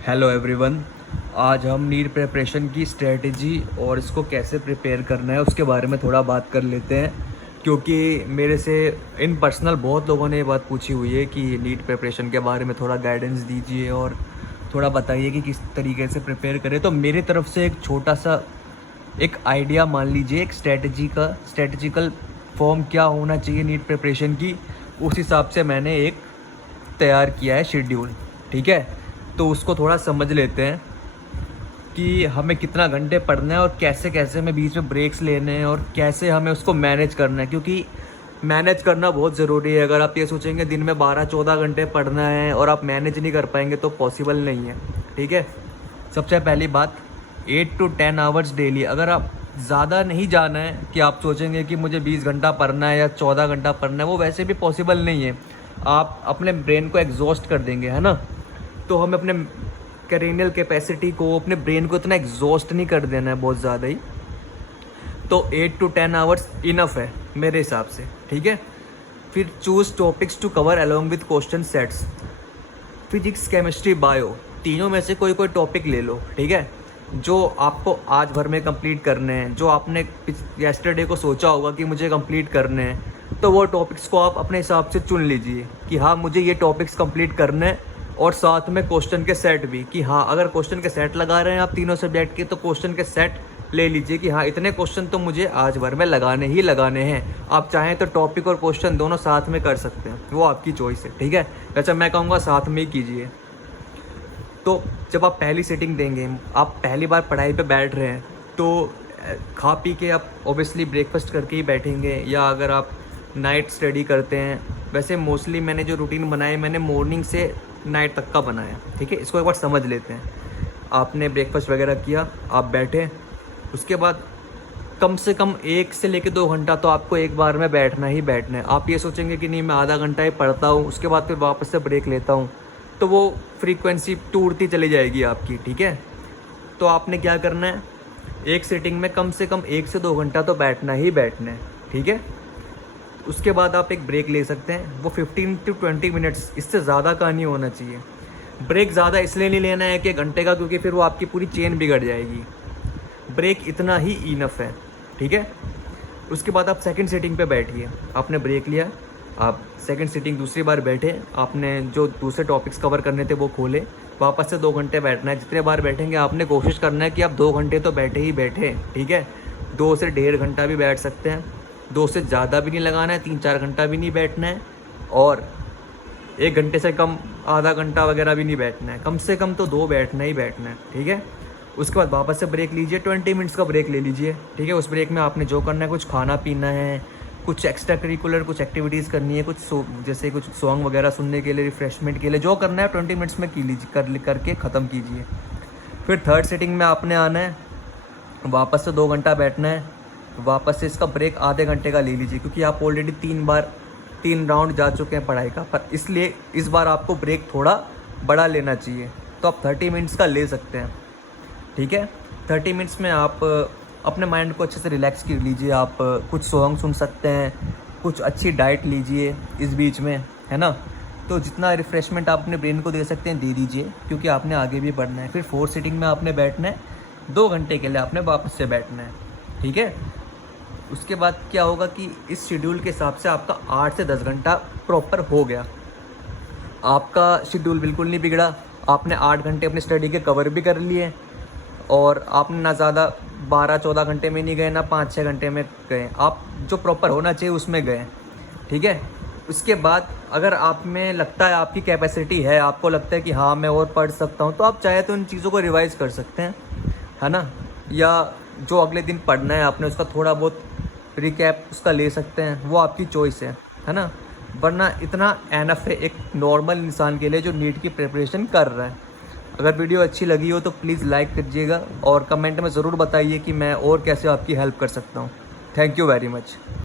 Hello everyone. आज हम NEET preparation की स्ट्रेटजी और इसको कैसे प्रिपेयर करना है उसके बारे में थोड़ा बात कर लेते हैं, क्योंकि मेरे से इन पर्सनल बहुत लोगों ने ये बात पूछी हुई है कि नीट प्रिपरेशन के बारे में थोड़ा गाइडेंस दीजिए और थोड़ा बताइए कि किस तरीके से प्रिपेयर करें। तो मेरी तरफ से एक छोटा सा एक आइडिया मान लीजिए, एक स्ट्रेटजिकल फॉर्म क्या होना चाहिए नीट प्रिपरेशन की, उस हिसाब से मैंने एक तैयार किया है शेड्यूल। ठीक है, तो उसको थोड़ा समझ लेते हैं कि हमें कितना घंटे पढ़ना है और कैसे कैसे हमें बीच में ब्रेक्स लेने हैं और कैसे हमें उसको मैनेज करना है, क्योंकि मैनेज करना बहुत ज़रूरी है। अगर आप ये सोचेंगे दिन में 12-14 घंटे पढ़ना है और आप मैनेज नहीं कर पाएंगे तो पॉसिबल नहीं है। ठीक है, सबसे पहली बात 8 to 10 आवर्स डेली। अगर आप ज़्यादा नहीं जाना है कि आप सोचेंगे कि मुझे 20 घंटा पढ़ना है या 14 घंटा पढ़ना है, वो वैसे भी पॉसिबल नहीं है। आप अपने ब्रेन को एग्जॉस्ट कर देंगे, है ना। तो हमें अपने कैरेनियल कैपेसिटी को, अपने ब्रेन को इतना एग्जॉस्ट नहीं कर देना है बहुत ज़्यादा ही। तो 8 to 10 आवर्स इनफ है मेरे हिसाब से। ठीक है, फिर choose topics to cover along with question sets. Physics, chemistry, bio, तीनों में से कोई कोई टॉपिक ले लो। ठीक है, जो आपको आज भर में कंप्लीट करने हैं, जो आपने येस्टरडे को सोचा होगा कि मुझे कंप्लीट करने हैं, तो वो टॉपिक्स को आप अपने हिसाब से चुन लीजिए कि हाँ मुझे ये टॉपिक्स कंप्लीट करने हैं। और साथ में क्वेश्चन के सेट भी, कि हाँ अगर क्वेश्चन के सेट लगा रहे हैं आप तीनों सब्जेक्ट के, तो क्वेश्चन के सेट ले लीजिए कि हाँ इतने क्वेश्चन तो मुझे आज भर में लगाने ही लगाने हैं। आप चाहें तो टॉपिक और क्वेश्चन दोनों साथ में कर सकते हैं, वो आपकी चॉइस है। ठीक है, वैसे मैं कहूँगा साथ में ही कीजिए। तो जब आप पहली सेटिंग देंगे, आप पहली बार पढ़ाई पे बैठ रहे हैं, तो खा पी के आप ऑब्वियसली ब्रेकफास्ट करके ही बैठेंगे, या अगर आप नाइट स्टडी करते हैं, वैसे मोस्टली मैंने जो रूटीन बनाया मैंने मॉर्निंग से नाइट तक का बनाया। ठीक है, इसको एक बार समझ लेते हैं। आपने ब्रेकफास्ट वगैरह किया, आप बैठे, उसके बाद कम से कम 1 से लेकर 2 घंटा तो आपको एक बार में बैठना ही बैठना है। आप ये सोचेंगे कि नहीं मैं आधा घंटा ही पढ़ता हूँ, उसके बाद फिर वापस से ब्रेक लेता हूँ, तो वो फ्रीक्वेंसी टूटती चली जाएगी आपकी। ठीक है, तो आपने क्या करना है, एक सीटिंग में कम से कम 1 से 2 घंटा तो बैठना ही बैठना है। ठीक है, उसके बाद आप एक ब्रेक ले सकते हैं, वो 15 to 20 मिनट्स, इससे ज़्यादा का नहीं होना चाहिए। ब्रेक ज़्यादा इसलिए नहीं लेना है कि घंटे का, क्योंकि फिर वो आपकी पूरी चेन बिगड़ जाएगी। ब्रेक इतना ही इनफ है। ठीक है, उसके बाद आप सेकंड सीटिंग पे बैठिए। आपने ब्रेक लिया, आप सेकंड सीटिंग दूसरी बार बैठे, आपने जो दूसरे टॉपिक्स कवर करने थे वो खोले, वापस से 2 घंटे बैठना है। जितने बार बैठेंगे आपने कोशिश करना है कि आप 2 घंटे तो बैठे ही बैठे। ठीक है, 2 से 1.5 घंटा भी बैठ सकते हैं, 2 से ज़्यादा भी नहीं लगाना है, 3-4 घंटा भी नहीं बैठना है, और 1 घंटे से कम आधा घंटा वगैरह भी नहीं बैठना है। कम से कम तो 2 बैठना ही बैठना है। ठीक है, उसके बाद वापस से ब्रेक लीजिए, 20 मिनट्स का ब्रेक ले लीजिए। ठीक है, उस ब्रेक में आपने जो करना है, कुछ खाना पीना है, कुछ एक्स्ट्रा करिकुलर कुछ एक्टिविटीज़ करनी है, कुछ जैसे कुछ सॉन्ग वगैरह सुनने के लिए, रिफ्रेशमेंट के लिए, जो करना है 20 मिनट्स में की लीजिए, करके ख़त्म कीजिए। फिर थर्ड सीटिंग में आपने आना है, वापस से 2 घंटा बैठना है, वापस से इसका ब्रेक आधे घंटे का ले लीजिए, क्योंकि आप ऑलरेडी 3 राउंड जा चुके हैं पढ़ाई का, पर इसलिए इस बार आपको ब्रेक थोड़ा बड़ा लेना चाहिए, तो आप 30 मिनट्स का ले सकते हैं। ठीक है, 30 मिनट्स में आप अपने माइंड को अच्छे से रिलैक्स कर लीजिए। आप कुछ सॉन्ग सुन सकते हैं, कुछ अच्छी डाइट लीजिए इस बीच में, है ना। तो जितना रिफ़्रेशमेंट आप अपने ब्रेन को दे सकते हैं दे दीजिए, क्योंकि आपने आगे भी बढ़ना है। फिर 4th सीटिंग में आपने बैठना है, 2 घंटे के लिए आपने वापस से बैठना है। ठीक है, उसके बाद क्या होगा कि इस शेड्यूल के हिसाब से आपका 8 से 10 घंटा प्रॉपर हो गया। आपका शेड्यूल बिल्कुल नहीं बिगड़ा, आपने 8 घंटे अपनी स्टडी के कवर भी कर लिए, और आपने ना ज़्यादा 12-14 घंटे में नहीं गए, ना 5-6 घंटे में गए, आप जो प्रॉपर होना चाहिए उसमें गए। ठीक है, उसके बाद अगर आप में लगता है आपकी कैपेसिटी है, आपको लगता है कि हाँ मैं और पढ़ सकता हूँ, तो आप चाहे तो इन चीज़ों को रिवाइज़ कर सकते हैं, है ना। या जो अगले दिन पढ़ना है आपने, उसका थोड़ा बहुत रिकैप उसका ले सकते हैं, वो आपकी चॉइस है ना। वरना इतना एनफ है एक नॉर्मल इंसान के लिए जो नीट की प्रिपरेशन कर रहा है। अगर वीडियो अच्छी लगी हो तो प्लीज़ लाइक कीजिएगा और कमेंट में ज़रूर बताइए कि मैं और कैसे आपकी हेल्प कर सकता हूँ। Thank you very much.